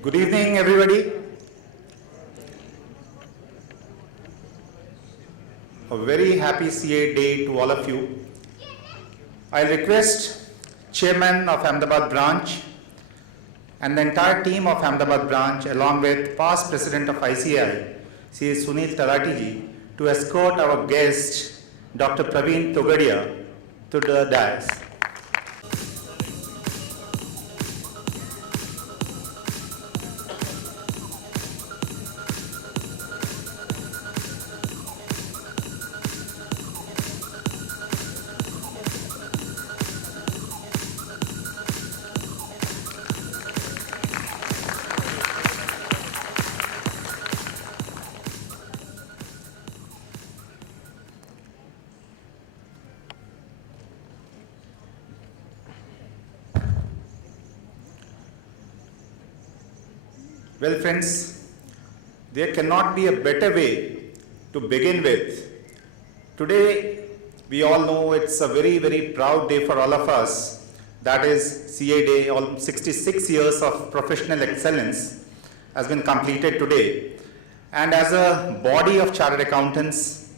Good evening, everybody. A very happy CA day to all of you. I request Chairman of Ahmedabad branch and the entire team of Ahmedabad branch along with past President of ICI, C. Sunil Talati ji, to escort our guest, Dr. Praveen Togadia, to the dais. Well, friends, there cannot be a better way to begin with. Today, we all know it's a very, very proud day for all of us. That is CA Day. All 66 years of professional excellence has been completed today. And as a body of chartered accountants,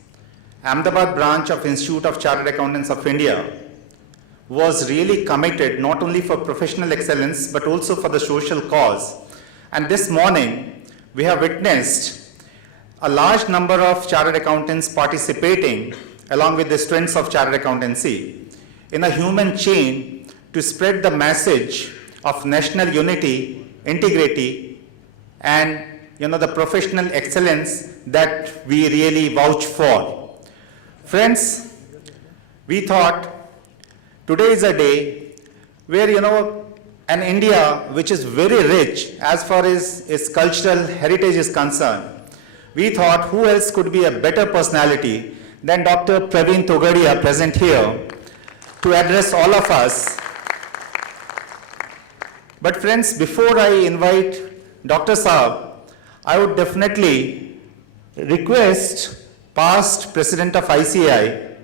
Ahmedabad branch of Institute of Chartered Accountants of India was really committed not only for professional excellence but also for the social cause. And this morning, we have witnessed a large number of chartered accountants participating along with the students of chartered accountancy in a human chain to spread the message of national unity, integrity, and the professional excellence that we really vouch for. Friends, we thought today is a day where an India which is very rich as far as its cultural heritage is concerned, we thought who else could be a better personality than Dr. Praveen Togadia present here to address all of us. But friends, before I invite Dr. Saab, I would definitely request past President of ICI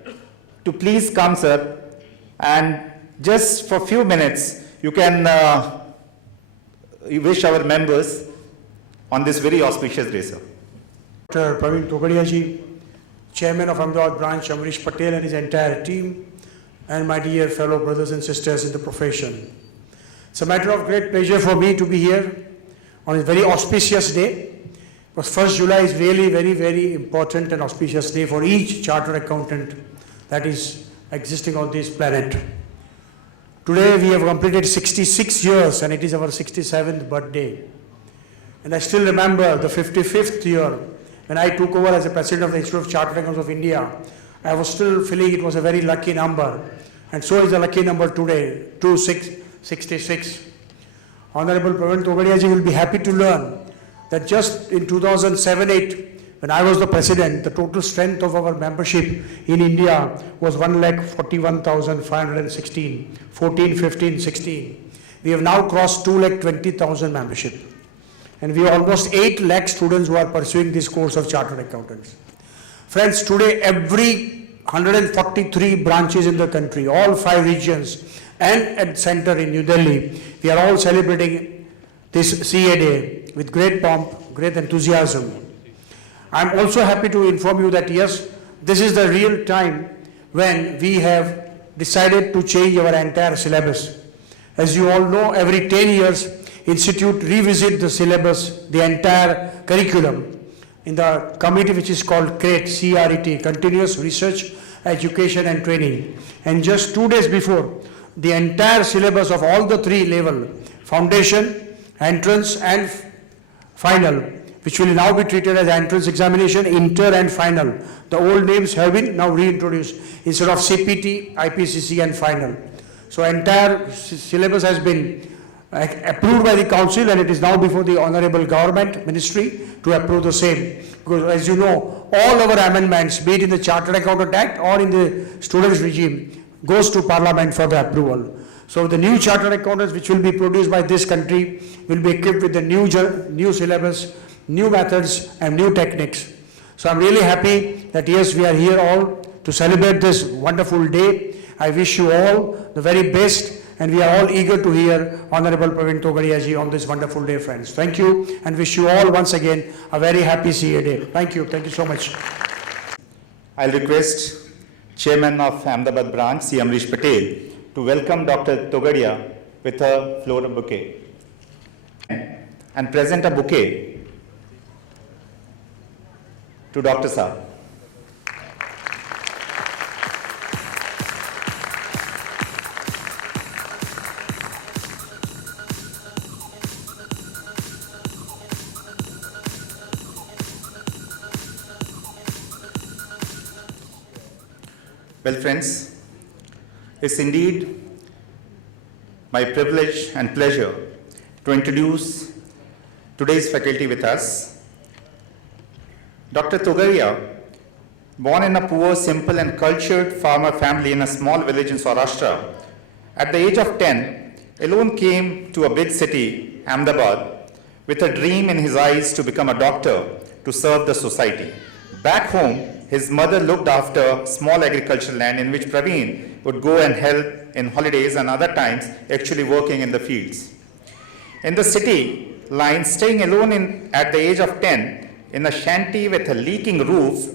to please come, sir, and just for a few minutes, you can wish our members on this very auspicious day, sir. Dr. Praveen Togadia ji, Chairman of Ahmedabad branch, Amrish Patel and his entire team, and my dear fellow brothers and sisters in the profession. It's a matter of great pleasure for me to be here on a very auspicious day, because 1st July is really very, very important and auspicious day for each chartered accountant that is existing on this planet. Today we have completed 66 years and it is our 67th birthday. And I still remember the 55th year when I took over as the President of the Institute of Chartered Accountants of India. I was still feeling it was a very lucky number. And so is the lucky number today, 2666. Honorable Praveen Togadia ji will be happy to learn that just in 2007-8, when I was the President, the total strength of our membership in India was 1,41,516, 14, 15, 16. We have now crossed 2,20,000 membership. And we have almost 8 lakh students who are pursuing this course of Chartered Accountants. Friends, today every 143 branches in the country, all 5 regions, and at center in New Delhi, we are all celebrating this CA Day with great pomp, great enthusiasm. I'm also happy to inform you that yes, this is the real time when we have decided to change our entire syllabus. As you all know, every 10 years, Institute revisit the syllabus, the entire curriculum in the committee which is called CRET, C-R-E-T, Continuous Research, Education and Training. And just 2 days before, the entire syllabus of all the 3 levels, foundation, entrance and final, which will now be treated as entrance examination, inter and final. The old names have been now reintroduced instead of CPT, IPCC and final. So entire syllabus has been approved by the council and it is now before the Honorable Government Ministry to approve the same. Because as you know, all our amendments, be it in the Chartered Accountant Act or in the students regime, goes to Parliament for the approval. So the new Chartered Accountants which will be produced by this country will be equipped with the new syllabus, new methods and new techniques. So I'm really happy that yes, we are here all to celebrate this wonderful day. I wish you all the very best and we are all eager to hear Honorable Praveen Togadia ji on this wonderful day, friends. Thank you, and wish you all once again a very happy CA Day. Thank you so much. I'll request Chairman of Ahmedabad branch, C. Amrish Patel, to welcome Dr. Togadia with a floral bouquet and present a bouquet to Dr. Saab. Well, friends, it's indeed my privilege and pleasure to introduce today's faculty with us. Dr. Togadia, born in a poor, simple and cultured farmer family in a small village in Saurashtra, at the age of 10, alone came to a big city, Ahmedabad, with a dream in his eyes to become a doctor to serve the society. Back home, his mother looked after small agricultural land in which Praveen would go and help in holidays and other times actually working in the fields. In the city line, staying alone at the age of 10 in a shanty with a leaking roof,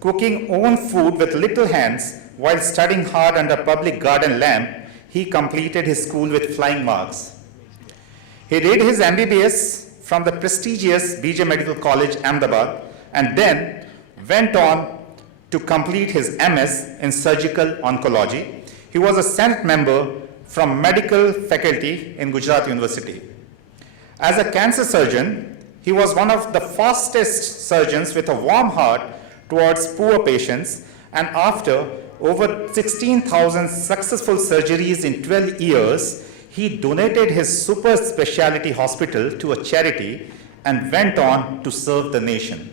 cooking own food with little hands while studying hard under public garden lamp, he completed his school with flying marks. He did his MBBS from the prestigious BJ Medical College, Ahmedabad, and then went on to complete his MS in surgical oncology. He was a Senate member from medical faculty in Gujarat University. As a cancer surgeon, he was one of the fastest surgeons with a warm heart towards poor patients, and after over 16,000 successful surgeries in 12 years, he donated his super specialty hospital to a charity and went on to serve the nation.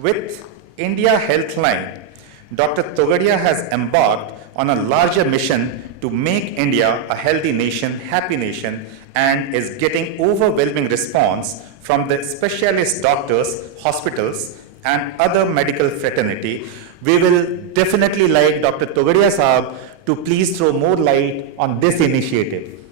With India Healthline, Dr. Togadia has embarked on a larger mission to make India a healthy nation, happy nation, and is getting overwhelming response from the specialist doctors, hospitals, and other medical fraternity. We will definitely like Dr. Togadia Saab to please throw more light on this initiative.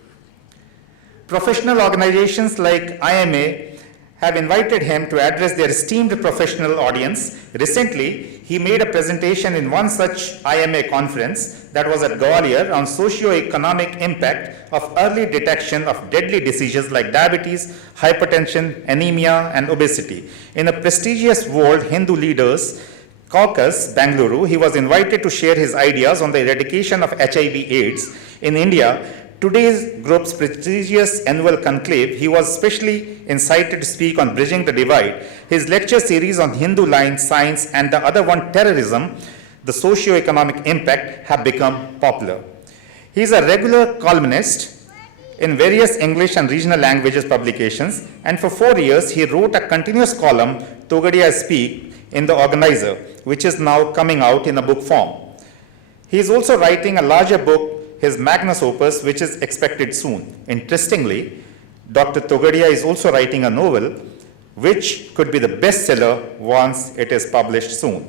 Professional organizations like IMA have invited him to address their esteemed professional audience. Recently, he made a presentation in one such IMA conference that was at Gwalior on socio-economic impact of early detection of deadly diseases like diabetes, hypertension, anemia, and obesity. In a prestigious World Hindu Leaders Caucus, Bangalore, he was invited to share his ideas on the eradication of HIV/AIDS in India. Today's group's prestigious annual conclave, he was specially incited to speak on bridging the divide. His lecture series on Hindu line, science, and the other one, terrorism, the socio-economic impact, have become popular. He is a regular columnist in various English and regional languages publications, and for 4 years he wrote a continuous column, Togadia Speak, in The Organizer, which is now coming out in a book form. He is also writing a larger book, his magnus opus, which is expected soon. Interestingly, Dr. Togadia is also writing a novel which could be the bestseller once it is published soon.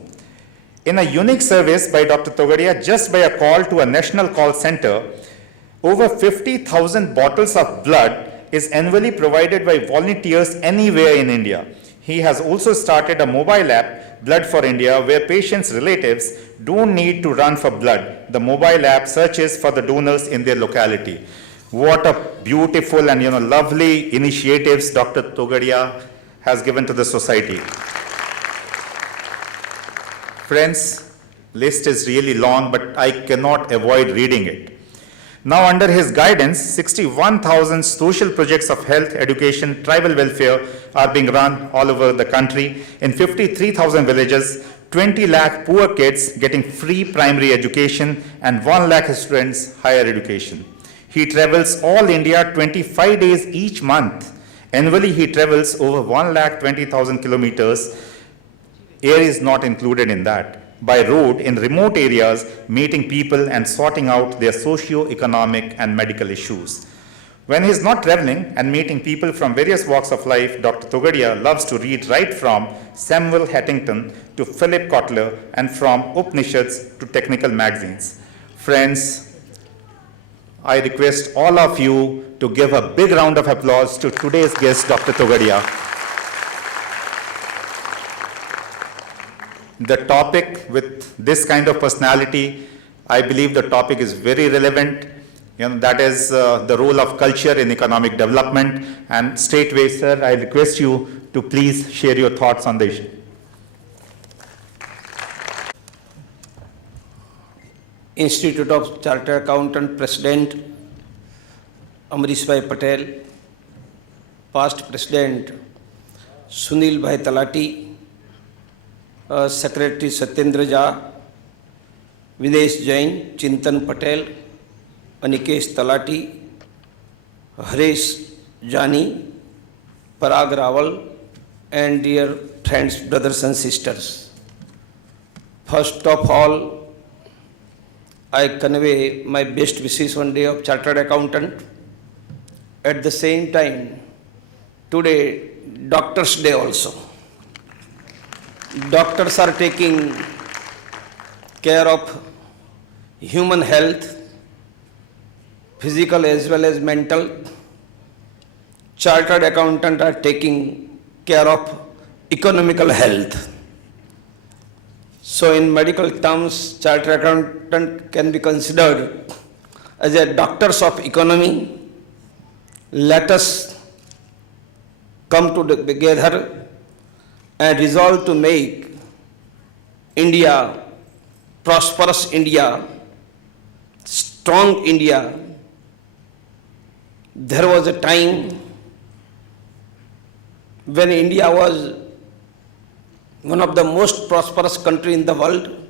In a unique service by Dr. Togadia, just by a call to a national call center, over 50,000 bottles of blood is annually provided by volunteers anywhere in India. He has also started a mobile app, Blood for India, where patients' relatives don't need to run for blood. The mobile app searches for the donors in their locality. What a beautiful and lovely initiatives Dr. Togadia has given to the society. Friends, list is really long, but I cannot avoid reading it. Now, under his guidance, 61,000 social projects of health, education, tribal welfare are being run all over the country in 53,000 villages, 20 lakh poor kids getting free primary education, and 1 lakh students higher education. He travels all India 25 days each month. Annually, he travels over 1,20,000 kilometers. Air is not included in that. By road in remote areas, meeting people and sorting out their socio-economic and medical issues. When he is not traveling and meeting people from various walks of life, Dr. Togadia loves to read right from Samuel Huntington to Philip Kotler and from Upanishads to technical magazines. Friends, I request all of you to give a big round of applause to today's guest, Dr. Togadia. The topic with this kind of personality, I believe the topic is very relevant. That is the role of culture in economic development. And straightway, sir, I request you to please share your thoughts on the issue. Institute of Chartered Accountant President Amrish Bhai Patel, past President Sunil Bhai Talati, Secretary Satyendra Jha, Vinesh Jain, Chintan Patel, Anikesh Talati, Harish Jani, Parag Rawal, and dear friends, brothers and sisters. First of all, I convey my best wishes on day of Chartered Accountant. At the same time, today, Doctors' Day also. Doctors are taking care of human health, physical as well as mental. Chartered accountants are taking care of economical health. So in medical terms, chartered accountant can be considered as a doctors of economy. Let us come together and resolve to make India, prosperous India, strong India. There was a time when India was one of the most prosperous country in the world.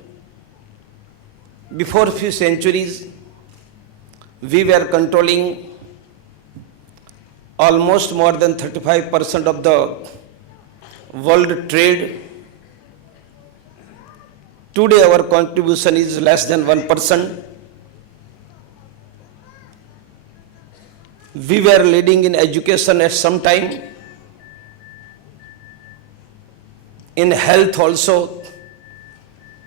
Before a few centuries, we were controlling almost more than 35% of the world trade. Today our contribution is less than 1%. We were leading in education at some time, in health also.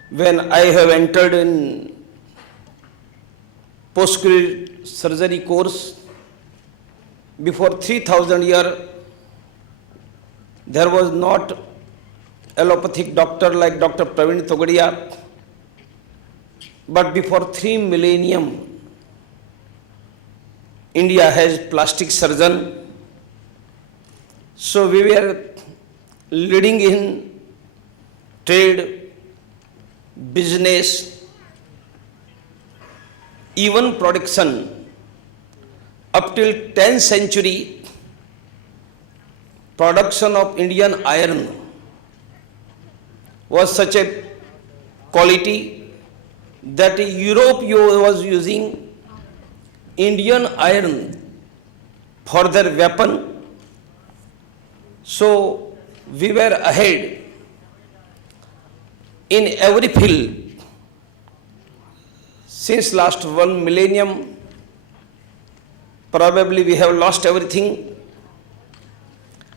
When I have entered in post-graduate surgery course, before 3000 years, there was not allopathic doctor like Dr. Praveen Togadia, but before 3 millennium, India has plastic surgeon. So we were leading in trade, business, even production. Up till 10th century, production of Indian iron was such a quality that Europe was using Indian iron for their weapon. So we were ahead in every field. Since last 1 millennium, probably we have lost everything.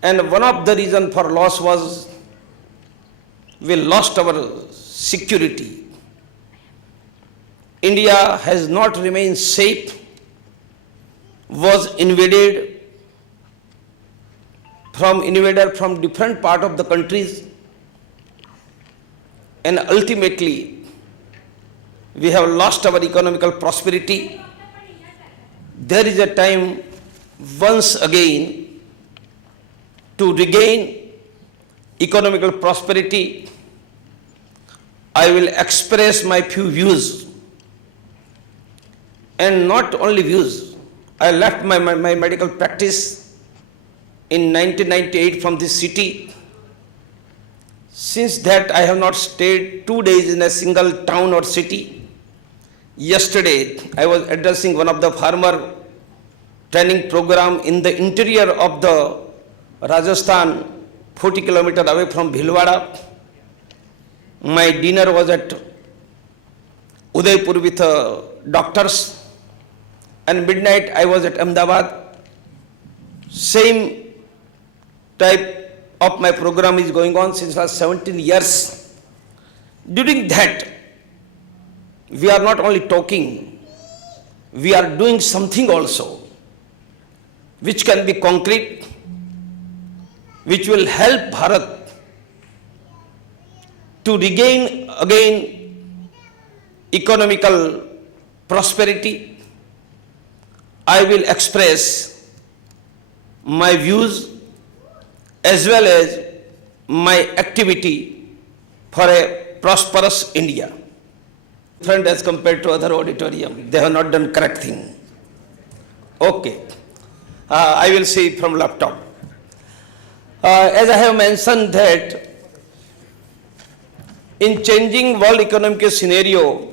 And one of the reasons for loss was we lost our security. India has not remained safe, was invaded from different part of the countries, and ultimately we have lost our economical prosperity. There is a time once again to regain economical prosperity. I will express my few views, and not only views. I left my medical practice in 1998 from this city. Since that, I have not stayed 2 days in a single town or city. Yesterday, I was addressing one of the farmer training program in the interior of the Rajasthan, 40 kilometers away from Bhilwara. My dinner was at Udaipur with doctors, and midnight I was at Ahmedabad. same type of my program is going on since last 17 years. During that, we are not only talking, we are doing something also, which can be concrete, which will help Bharat to regain again economical prosperity. I will express my views as well as my activity for a prosperous India. Different as compared to other auditorium, they have not done correct thing. Okay, I will see from laptop. As I have mentioned that in changing world economic scenario,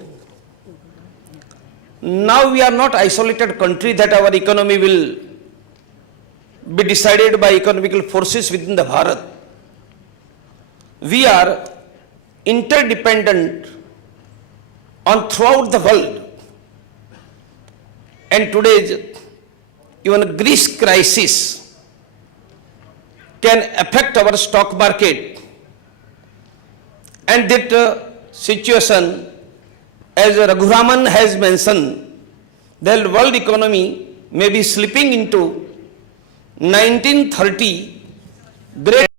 now we are not isolated country that our economy will be decided by economical forces within the Bharat. We are interdependent on throughout the world. And today's even Greece crisis can affect our stock market. And that situation, as Raghuraman has mentioned, the world economy may be slipping into 1930 great